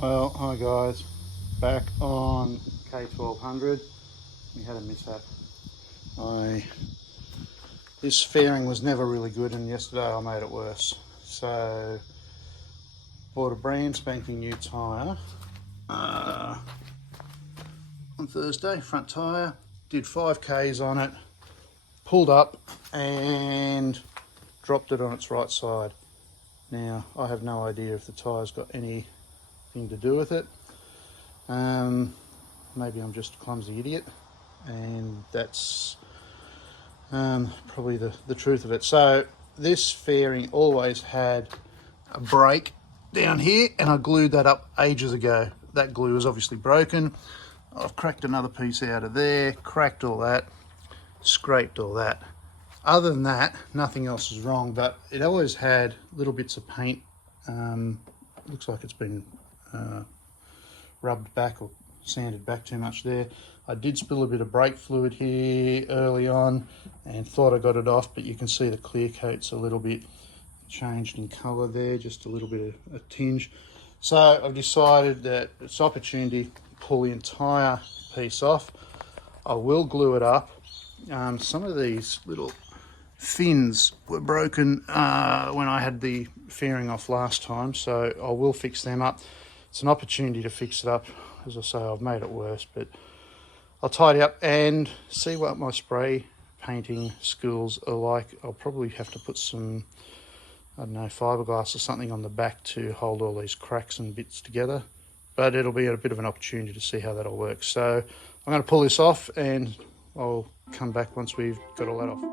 Well, hi guys, back on K1200. We had a mishap. This fairing was never really good, and yesterday I made it worse. So bought a brand spanking new tyre on Thursday, front tyre, did 5Ks on it, pulled up and dropped it on its right side. Now I have no idea if the tyre's got anything to do with it. Maybe I'm just a clumsy idiot, and that's probably the truth of it. So this fairing always had a break down here, and I glued that up ages ago. That glue is obviously broken. I've cracked another piece out of there, cracked all that, scraped all that. Other than that, nothing else is wrong, but it always had little bits of paint. Looks like it's been rubbed back or sanded back too much there. I did spill a bit of brake fluid here early on and thought I got it off, but you can see the clear coat's a little bit changed in colour there, just a little bit of a tinge. So I've decided that it's opportunity to pull the entire piece off. I will glue it up. Some of these little fins were broken when I had the fairing off last time, so I will fix them up. It's an opportunity to fix it up. As I say, I've made it worse, but I'll tidy up and see what my spray painting skills are like. I'll probably have to put some, I don't know, fiberglass or something on the back to hold all these cracks and bits together, but it'll be a bit of an opportunity to see how that all works. So I'm going to pull this off and I'll come back once we've got all that off.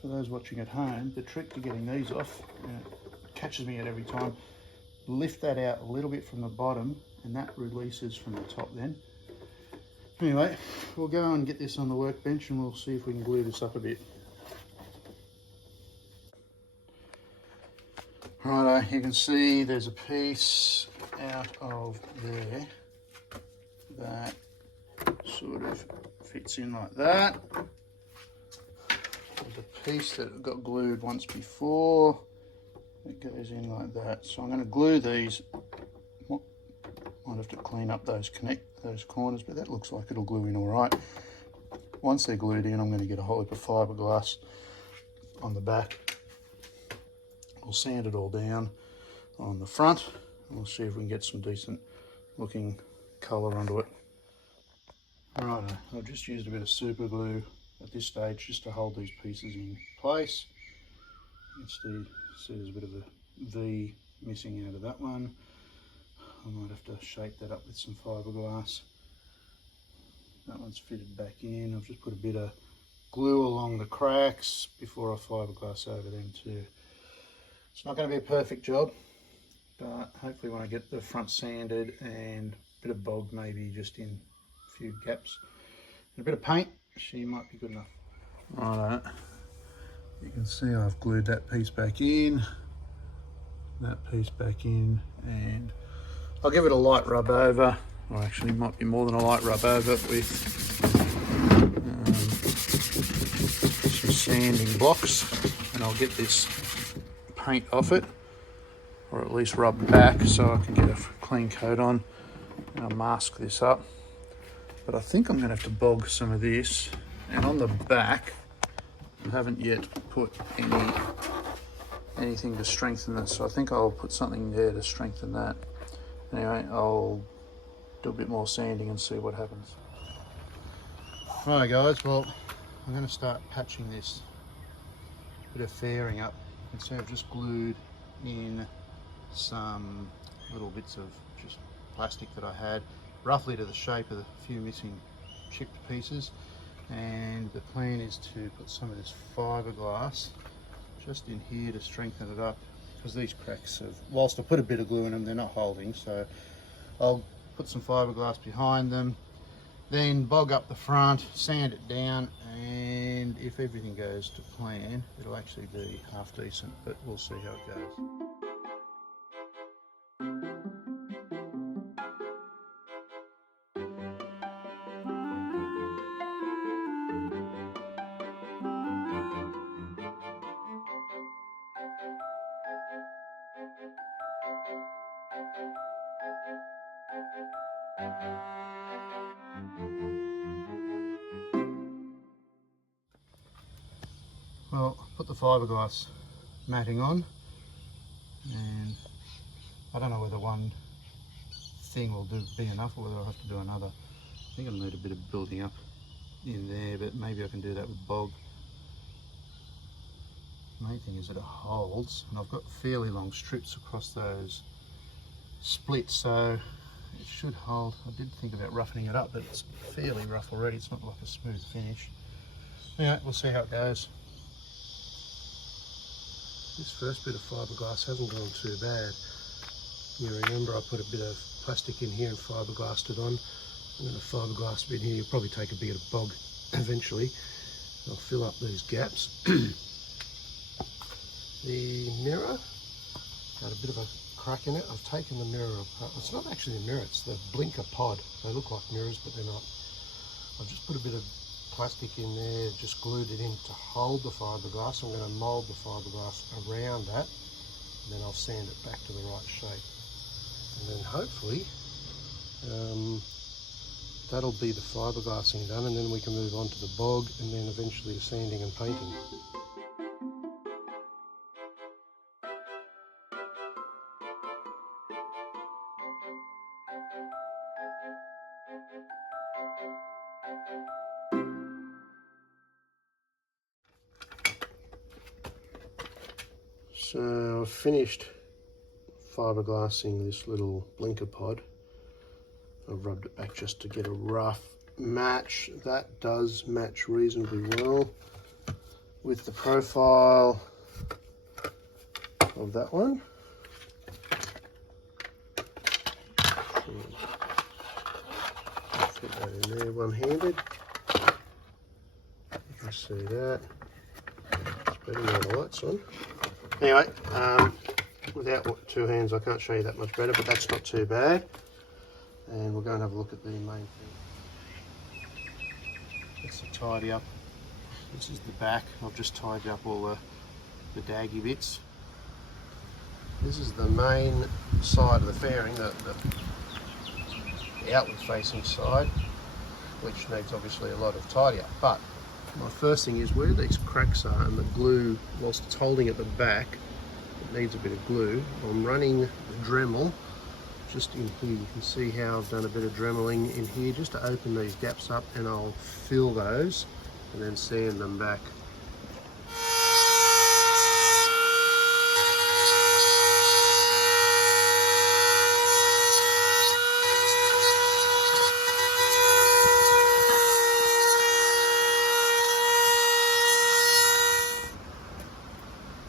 For those watching at home, the trick to getting these off, it catches me at every time, lift that out a little bit from the bottom and that releases from the top then. Anyway, we'll go and get this on the workbench and we'll see if we can glue this up a bit. Righto, you can see there's a piece out of there that sort of fits in like that. There's a piece that got glued once before. It goes in like that. So I'm going to glue these. Might have to clean up those corners, but that looks like it'll glue in all right. Once they're glued in, I'm going to get a whole heap of fibreglass on the back. We'll sand it all down on the front and we'll see if we can get some decent looking colour onto it. Right, I've just used a bit of super glue at this stage just to hold these pieces in place. You can see there's a bit of a V missing out of that one. I might have to shape that up with some fiberglass. That one's fitted back in. I've just put a bit of glue along the cracks before I fiberglass over them too. It's not going to be a perfect job, but hopefully when I get the front sanded and a bit of bog maybe just in a few gaps and a bit of paint, she might be good enough. Right, you can see I've glued that piece back in, that piece back in, and I'll give it a light rub over, or actually it might be more than a light rub over with some sanding blocks, and I'll get this paint off it, or at least rub back so I can get a clean coat on, and I'll mask this up. But I think I'm going to have to bog some of this, and on the back I haven't yet put anything to strengthen this, so I think I'll put something there to strengthen that. Anyway, I'll do a bit more sanding and see what happens. Right guys, well I'm going to start patching this bit of fairing up. You can see I've just glued in some little bits of just plastic that I had, roughly to the shape of the few missing chipped pieces, and the plan is to put some of this fiberglass just in here to strengthen it up, because these cracks have, whilst I put a bit of glue in them, they're not holding, so I'll put some fiberglass behind them, then bog up the front, sand it down, and if everything goes to plan, it'll actually be half decent, but we'll see how it goes. Well, put the fiberglass matting on, and I don't know whether one thing will be enough or whether I'll have to do another. I think I'll need a bit of building up in there, but maybe I can do that with bog. The main thing is that it holds, and I've got fairly long strips across those splits, so it should hold. I did think about roughening it up, but it's fairly rough already. It's not like a smooth finish. Anyway, we'll see how it goes. This first bit of fiberglass hasn't gone too bad. You remember I put a bit of plastic in here and fiberglassed it on, and then a fiberglass bit here. You'll probably take a bit of bog eventually. I'll fill up these gaps. The mirror had a bit of a crack in it. I've taken the mirror apart. It's not actually a mirror, it's the blinker pod. They look like mirrors, but they're not. I've just put a bit of plastic in there, just glued it in to hold the fiberglass. I'm going to mould the fiberglass around that, and then I'll sand it back to the right shape. And then hopefully that'll be the fiberglassing done, and then we can move on to the bog and then eventually the sanding and painting. So I've finished fiberglassing this little blinker pod. I've rubbed it back just to get a rough match. That does match reasonably well with the profile of that one. Fit that in there one-handed. You can see that. It's better now the light's on. Anyway, without two hands I can't show you that much better, but that's not too bad. And we'll go and have a look at the main thing. That's a tidy up. This is the back. I've just tidied up all the daggy bits. This is the main side of the fairing, the outward facing side, which needs obviously a lot of tidy up. But my first thing is where these cracks are and the glue, whilst it's holding at the back, it needs a bit of glue. I'm running the Dremel just in here. You can see how I've done a bit of dremeling in here just to open these gaps up, and I'll fill those and then sand them back.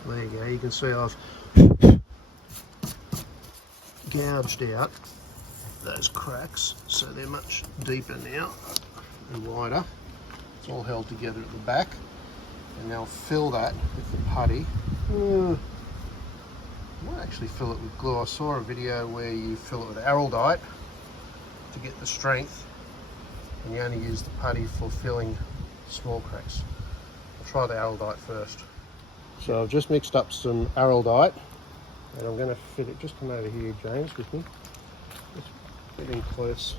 There you go, you can see I've gouged out those cracks, so they're much deeper now and wider. It's all held together at the back, and now fill that with the putty. I might actually fill it with glue. I saw a video where you fill it with araldite to get the strength, and you only use the putty for filling small cracks. I'll try the araldite first. So I've just mixed up some araldite, and I'm going to fit it. Just come over here, James, with me. Just fit in close.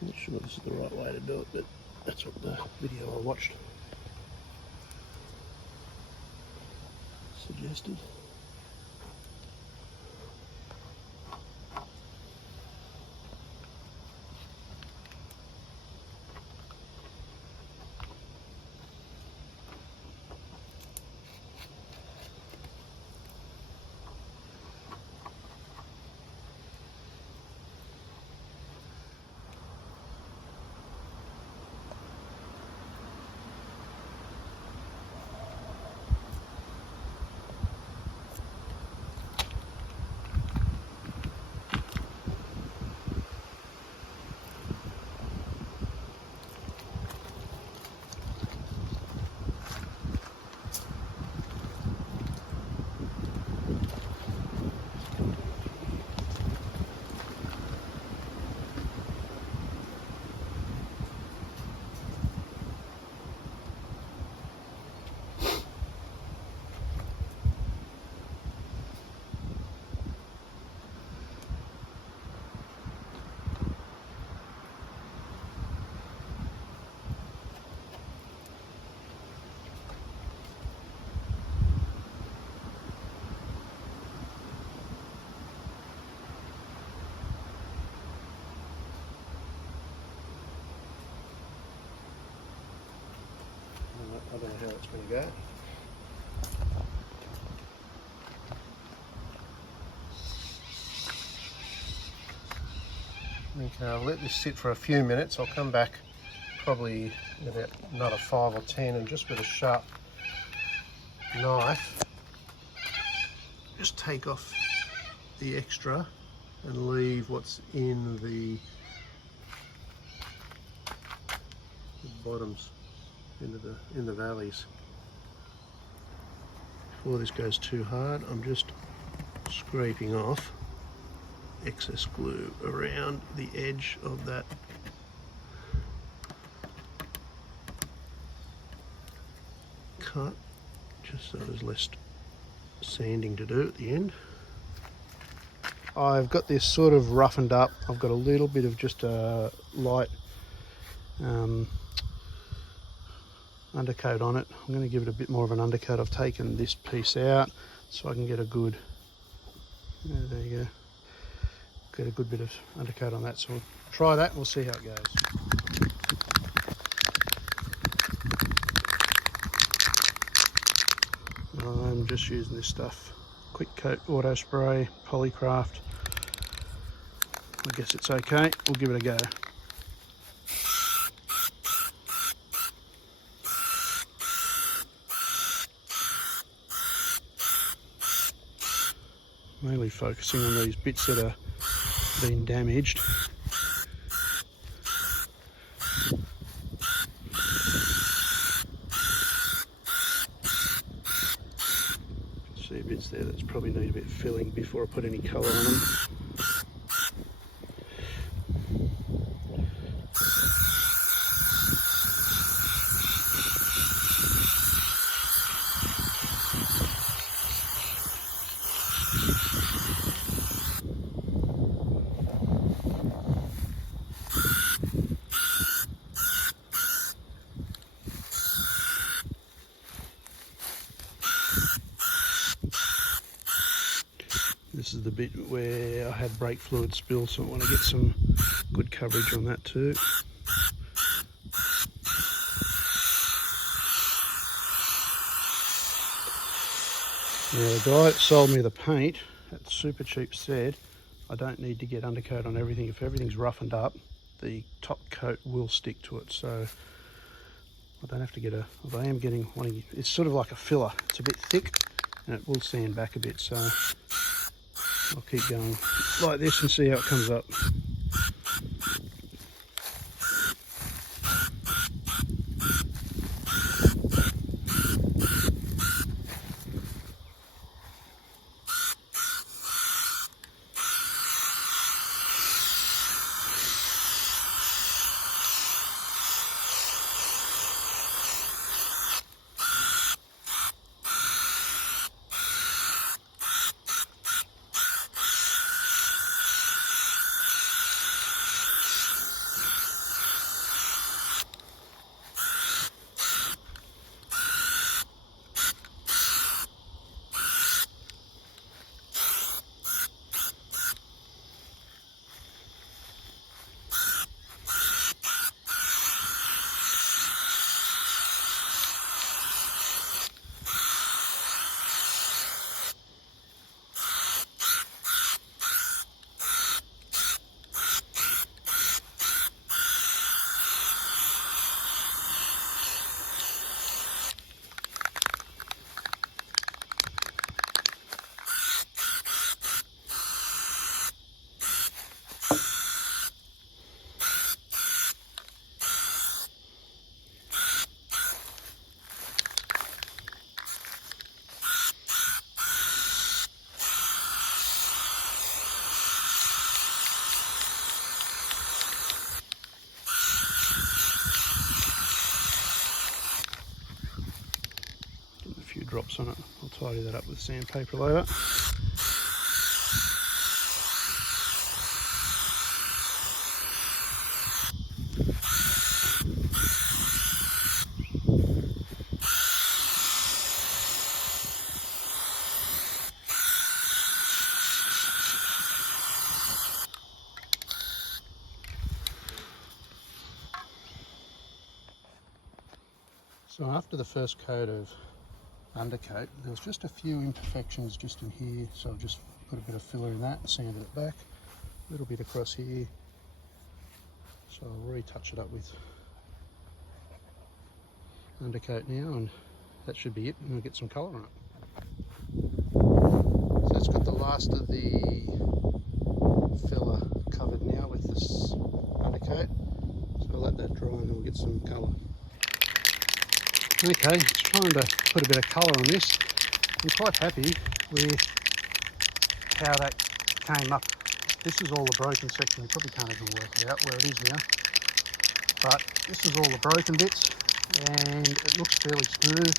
I'm not sure this is the right way to do it, but that's what the video I watched suggested. There we go. Okay, I'll let this sit for a few minutes. I'll come back probably in about another 5 or 10, and just with a sharp knife, just take off the extra and leave what's in the bottoms, in the valleys. Before this goes too hard, I'm just scraping off excess glue around the edge of that cut, just so there's less sanding to do at the end. I've got this sort of roughened up. I've got a little bit of just a light undercoat on it. I'm going to give it a bit more of an undercoat. I've taken this piece out so I can get a good, there you go, get a good bit of undercoat on that. So we'll try that and we'll see how it goes. I'm just using this stuff, Quick Coat Auto Spray, Polycraft. I guess it's okay, we'll give it a go. Mainly focusing on these bits that are been damaged. See bits there that probably need a bit of filling before I put any colour on them. This is the bit where I had brake fluid spill, so I want to get some good coverage on that too. Now the guy that sold me the paint at Super Cheap said I don't need to get undercoat on everything. If everything's roughened up, the top coat will stick to it, so I don't have to get although I am getting one. It's sort of like a filler. It's a bit thick and it will sand back a bit, so I'll keep going like this and see how it comes up. Drops on it. I'll tidy that up with sandpaper later. So after the first coat of undercoat, there was just a few imperfections just in here, so I've just put a bit of filler in that and sanded it back. A little bit across here, so I'll retouch it up with undercoat now, and that should be it, and we'll get some colour on it. So that's got the last of the filler covered now with this undercoat, so I'll let that dry and then we'll get some colour. Okay, just trying to put a bit of colour on this. I'm quite happy with how that came up. This is all the broken section. You probably can't even work it out where it is now. But this is all the broken bits and it looks fairly smooth.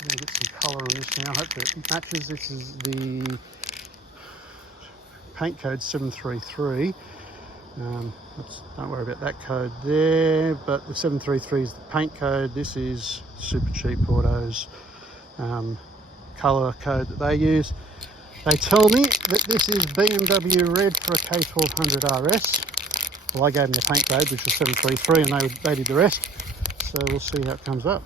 I'm going to get some colour on this now. Hopefully it matches. This is the paint code 733. Don't worry about that code there, but the 733 is the paint code. This is Super Cheap Autos colour code that they use. They tell me that this is BMW red for a K1200 RS. Well, I gave them the paint code, which was 733, and they did the rest. So we'll see how it comes up.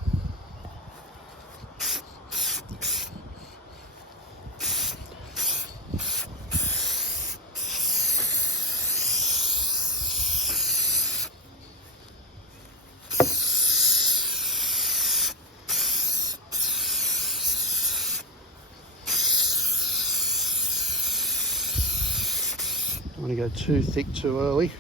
Don't want to go too thick too early.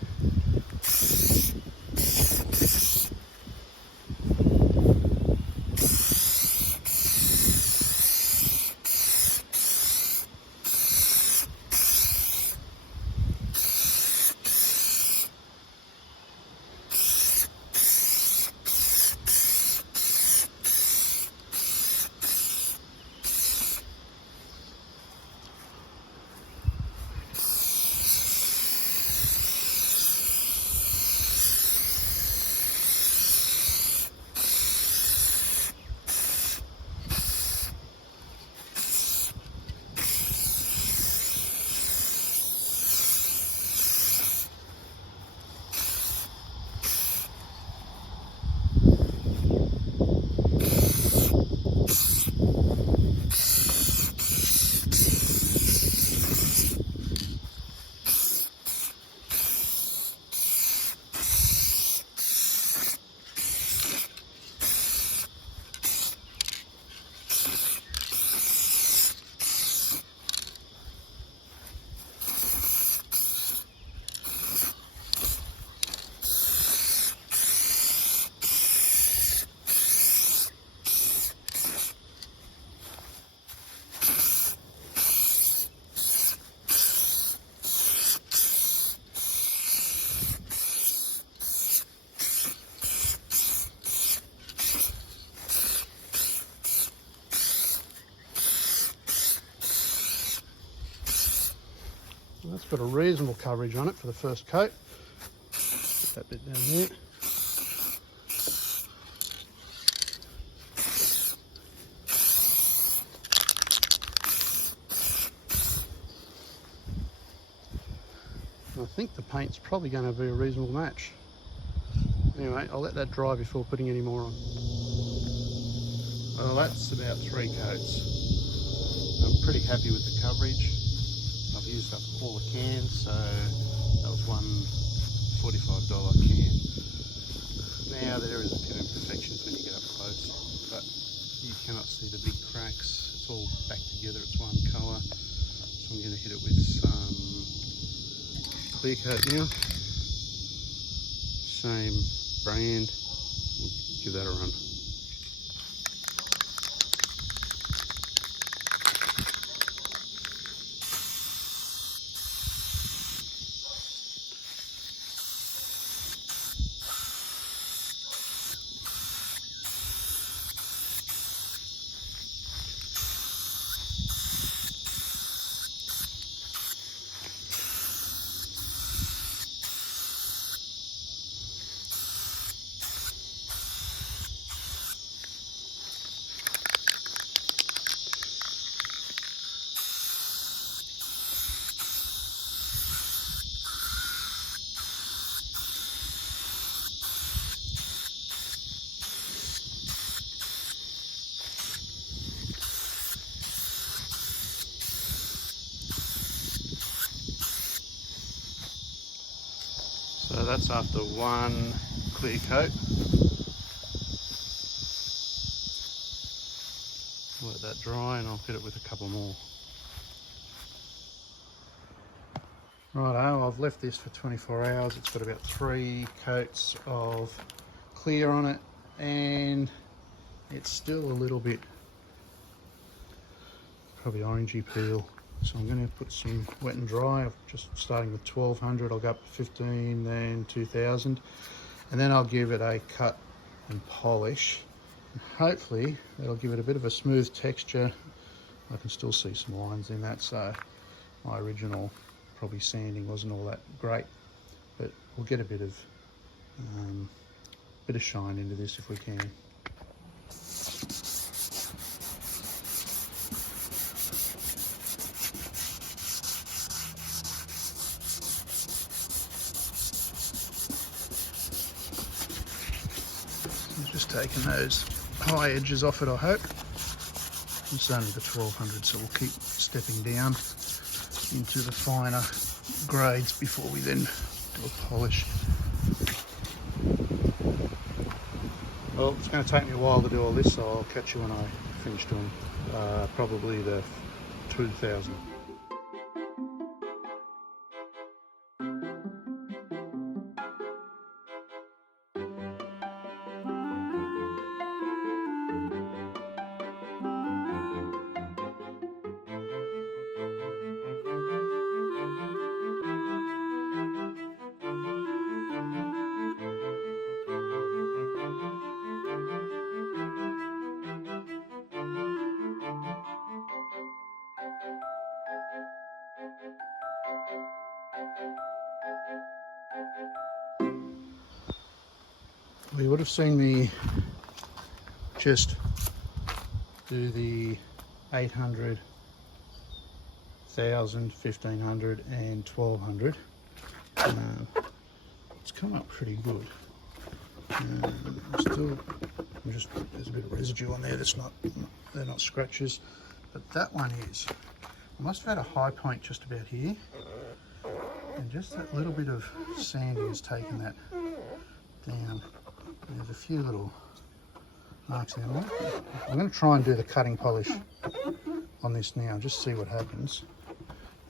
That's got a reasonable coverage on it for the first coat. Put that bit down there. I think the paint's probably going to be a reasonable match. Anyway, I'll let that dry before putting any more on. Well, that's about 3 coats. I'm pretty happy with the coverage. I've used up all the cans, so that was one $45 can. Now there is a few imperfections when you get up close, but you cannot see the big cracks. It's all back together, it's one colour. So I'm going to hit it with some clear coat now. Same brand. We'll give that a run. So that's after one clear coat. Let that dry and I'll hit it with a couple more. Righto, I've left this for 24 hours. It's got about 3 coats of clear on it and it's still a little bit probably orangey peel. So I'm going to put some wet and dry. I'm just starting with 1200, I'll go up to 15, then 2000, and then I'll give it a cut and polish. And hopefully that'll give it a bit of a smooth texture. I can still see some lines in that, so my original probably sanding wasn't all that great, but we'll get a bit of shine into this if we can. Just taking those high edges off it, I hope. It's only the 1200, so we'll keep stepping down into the finer grades before we then do a polish. Well, it's going to take me a while to do all this, so I'll catch you when I finish doing probably the 2000. Well, you would have seen me just do the 800, 1000, 1500 and 1200. It's come up pretty good. There's a bit of residue on there they're not scratches, but that one is. I must have had a high point just about here, and just that little bit of sanding has taken that down. There's a few little marks there. I'm going to try and do the cutting polish on this now, just see what happens.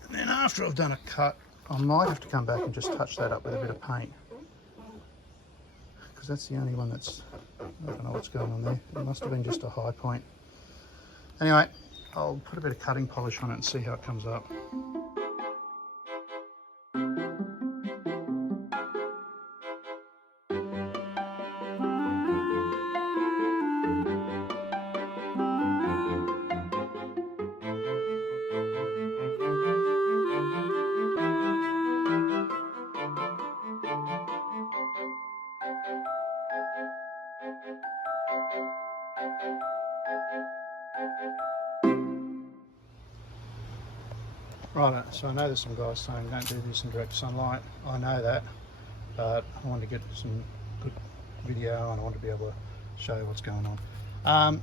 And then after I've done a cut, I might have to come back and just touch that up with a bit of paint, because that's the only one that's, I don't know what's going on there. It must have been just a high point. Anyway, I'll put a bit of cutting polish on it and see how it comes up. Right, so I know there's some guys saying don't do this in direct sunlight. I know that, but I want to get some good video and I want to be able to show you what's going on.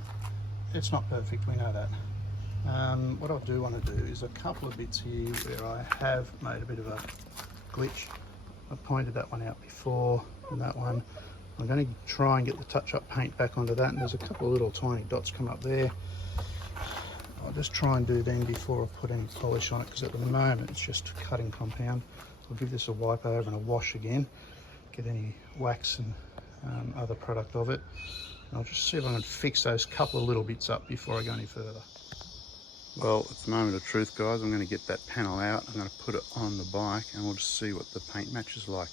It's not perfect, we know that. What I do want to do is a couple of bits here where I have made a bit of a glitch. I pointed that one out before, and that one. I'm going to try and get the touch-up paint back onto that, and there's a couple of little tiny dots come up there. I'll just try and do them before I put any polish on it, because at the moment it's just cutting compound. I'll give this a wipe over and a wash again, get any wax and other product of it. And I'll just see if I can fix those couple of little bits up before I go any further. Well, it's the moment of truth, guys. I'm going to get that panel out. I'm going to put it on the bike and we'll just see what the paint match is like.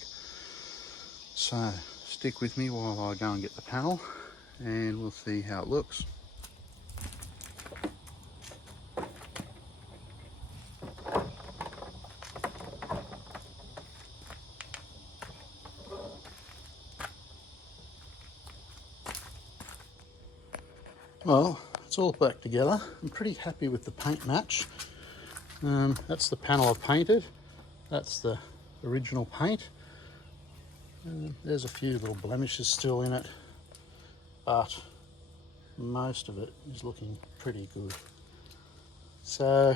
So stick with me while I go and get the panel and we'll see how it looks. Well, it's all back together. I'm pretty happy with the paint match. That's the panel I've painted. That's the original paint. There's a few little blemishes still in it, but most of it is looking pretty good. So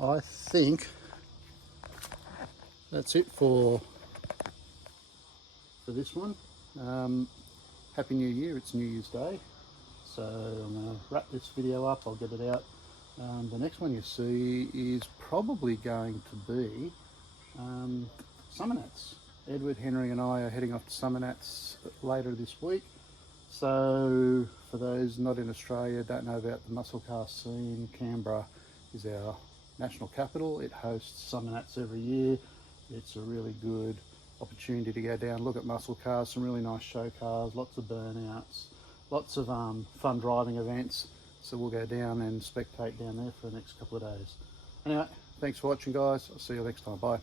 I think that's it for for this one. Happy New Year, it's New Year's Day. So I'm going to wrap this video up, I'll get it out. The next one you see is probably going to be Summernats. Edward, Henry and I are heading off to Summernats later this week. So for those not in Australia, don't know about the muscle car scene, Canberra is our national capital. It hosts Summernats every year. It's a really good opportunity to go down, look at muscle cars, some really nice show cars, lots of burnouts, lots of fun driving events. So we'll go down and spectate down there for the next couple of days. Anyway, thanks for watching guys. I'll see you next time. Bye.